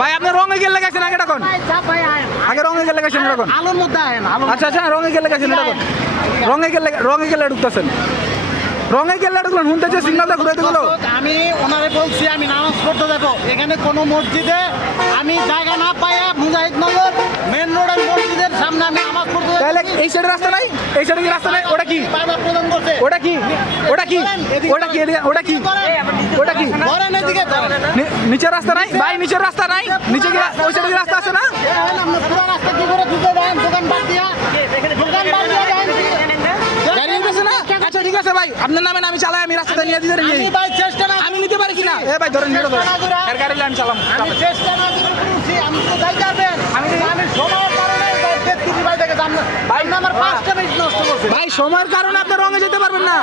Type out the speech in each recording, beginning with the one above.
ভাই আপনি রঙে গেলে গেছেন আগে তখন আগে রঙে গেলে গেছেন তখন আলোর মধ্যে আহেন আচ্ছা আচ্ছা রঙে গেলে গেছেন তখন রঙে গেলে ঢুকতেছেন রঙে গেলে ঢুকলেন শুনতেছে সিগনালটা ঘুরে দিল আমি ওনারে বলছি আমি নামাজ পড়তে যাবো এখানে কোনো মসজিদে আমি জায়গা না পাইয়া মুজাহিদনগর মেন রোডের মসজিদের সামনে আমি নামাজ পড়তে তাহলে এই সাইডে রাস্তা নাই এই সাইডে কি রাস্তা নাই ওটা কি বাধা প্রদান করছে ওটা কি ওটা কি ওটা কি ওটা কি ওটা কি ধরেন এদিকে নিচের রাস্তা নাই ভাই নিচের রাস্তা নাই নিচে কি ওই সাইডে কি রাস্তা আছে না আমরা পুরো রাস্তা কি করে ঢুকে দেন দোকান বাদ দিয়া গাড়ি নিতেছে না আচ্ছা ঠিক আছে ভাই আপনার নামে আমি চালাই আমি রাস্তাতে নিয়ে দিতে নিয়ে আমি ভাই চেষ্টা না আমি নিতে পারি কিনা এ ভাই ধরেন নিয়ে ধরেন এর গাড়ি আমি চালাম আমি চেষ্টা না করে করছি আমি তো যাই যাবেন আমি সময়ের কারণে ব্যক্তি ভাই থেকে জান না ভাই আমার 5টা মিনিট নষ্ট করছে ভাই সময়ের কারণে আপনি রঙে যেতে পারবেন না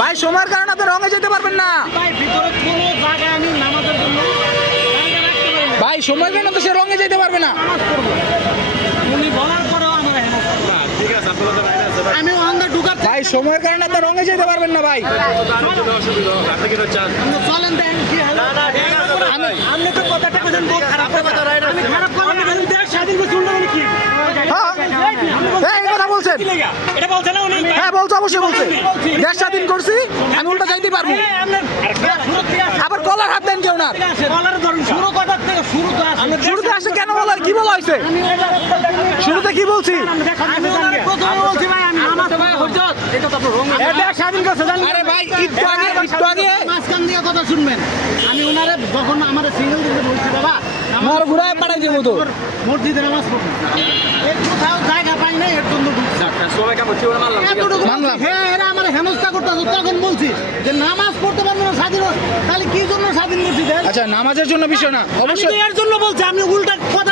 ভাই সময়ের কারণে আপনি রঙে যেতে পারবেন না ভাই ভিতরে কোনো জায়গায় আমি নামাজের জন্য ভাই সময়ের কারণে তো সে রঙে যেতে পারবে না নামাজ পড়বো উনি বলার পরেও আমার ঠিক আছে আপনাদের লাইন আছে আমি ওখানে ঢুকার ভাই সময়ের কারণে আপনি রঙে যেতে পারবেন না ভাই অসুবিধা আপনি কি চান চলেন দেন কি হলো ঠিক আছে ভাই আপনি তো কথাটা বলেন বহুত খারাপ কথা আমি খারাপ কথা বলেন দেশ স্বাধীন করে শুনলো কি হ্যাঁ এই কথা বলছেন এটা বলছেন না উনি হ্যাঁ বলছে অবশ্যই বলছে দেশ স্বাধীন করছি আমি উল্টা যাইতে পারবো আবার কলার হাত দেন কেউ না কলার ধরুন শুরু কথার থেকে শুরু তো আসে শুরুতে আসে কেন বলা কি বলা হয়েছে শুরুতে কি বলছি আমি ওনারে প্রথমে বলছি ভাই আমি নামাজ ভাই হযরত এটা তো রং এটা স্বাধীন করছে জানেন আরে ভাই একটু আগে মাঝখান দিয়ে কথা শুনবেন আমি ওনারে যখন আমাদের সিঙ্গেল দিতে বলছি বাবা আমার ঘুরায় পাঠাই দিব তো মসজিদে নামাজ পড়বো এর কোথাও জায়গা পাই না এর জন্য ঢুকছি সবাই কেমন ছিল মানলাম এতটুকু মানলাম। হ্যাঁ এরা আমার হেনস্থা করতেছে তখন বলছি যে নামাজ পড়তে পারবো না স্বাধীন তাহলে কি জন্য স্বাধীন করছি দেন আচ্ছা নামাজের জন্য বিষয় না আমি তো অবশ্যই এর জন্য বলছি আমি উল্টা কথা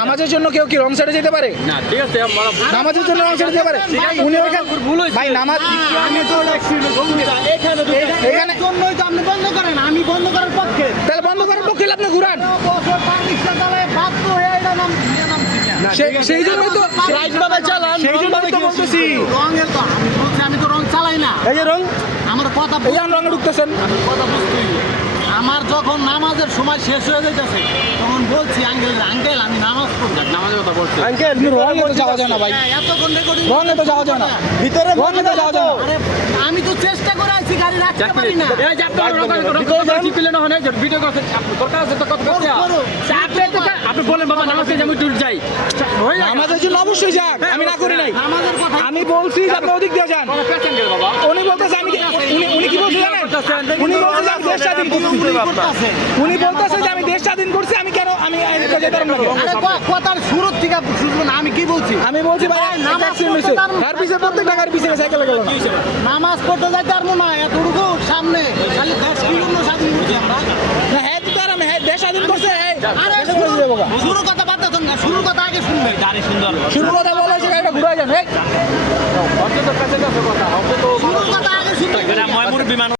নামাজের জন্য কেউ কি রং সাইডে যেতে পারে না ঠিক আছে আমরা নামাজের জন্য রং সাইডে যেতে পারে উনি ওখানে ভাই নামাজ আমি তো এখানে এখানে জন্যই তো আপনি বন্ধ করেন আমি বন্ধ করার পক্ষে তাহলে বন্ধ করার পক্ষে আপনি ঘুরান বছর পাকিস্তান চালায় বাধ্য হয়ে এটা সেই জন্যই তো রাইটভাবে চালান সেই জন্যই তো বলতেছি রঙের তো আমি বলছি আমি তো রং চালাই না এই যে রং আমার কথা এই যে রঙে ঢুকতেছেন কথা বুঝতেই আমার যখন নামাজের সময় শেষ হয়ে যাইতেছে তখন বলছি আঙ্কেল আমি নামাজ পড়ব নামাজের কথা বলছি আঙ্কেল তুমি রঙে তো যাওয়া যায় না ভাই এতক্ষণ রেকর্ডিং রঙে তো যাওয়া যায় না ভিতরে রঙে তো যাওয়া যায় না আরে আমি তো চেষ্টা করে আছি গাড়ি রাখতে পারি না এই যে আপনার কি পেলেন না হয় ভিডিও করতে দরকার আছে তো কত করতে আপনি বলেন বাবা নামাজ পড়ে আমি দূর যাই নামাজের জন্য অবশ্যই যাক আমি না করি নাই নামাজের কথা আমি বলছি যে আপনি ওদিক দিয়ে যান পেছেন গেল বাবা উনি বলতেছে আমি উনি কি বলছে জানেন উনি বলছে যে আমি দেশ স্বাধীন করছি করতেছে উনি বলতেছে যে আমি দেশ স্বাধীন করছি আমি কেন আমি আইনটা যেতে পারবো না আরে কথার শুরু থেকে শুনবেন আমি কি বলছি আমি বলছি ভাই নামাজ নামাজ পড়তে তার পিছে প্রত্যেক টাকার পিছনে সাইকেলে গেল না নামাজ পড়তে যাইতে পারবো না এতটুকু সামনে খালি 10 কিলোমিটার স্বাধীন করছি আমরা না হ্যাঁ তো তার আমি হ্যাঁ দেশ স্বাধীন করছে হ্যাঁ আরে শুরু কথা বাদ দাও না শুরু কথা আগে শুনবেন গাড়ি সুন্দর শুরু কথা বলা হয়েছে গাড়িটা ঘুরাই যান শুরু কথা আগে শুনবেন ময়মুর বিমান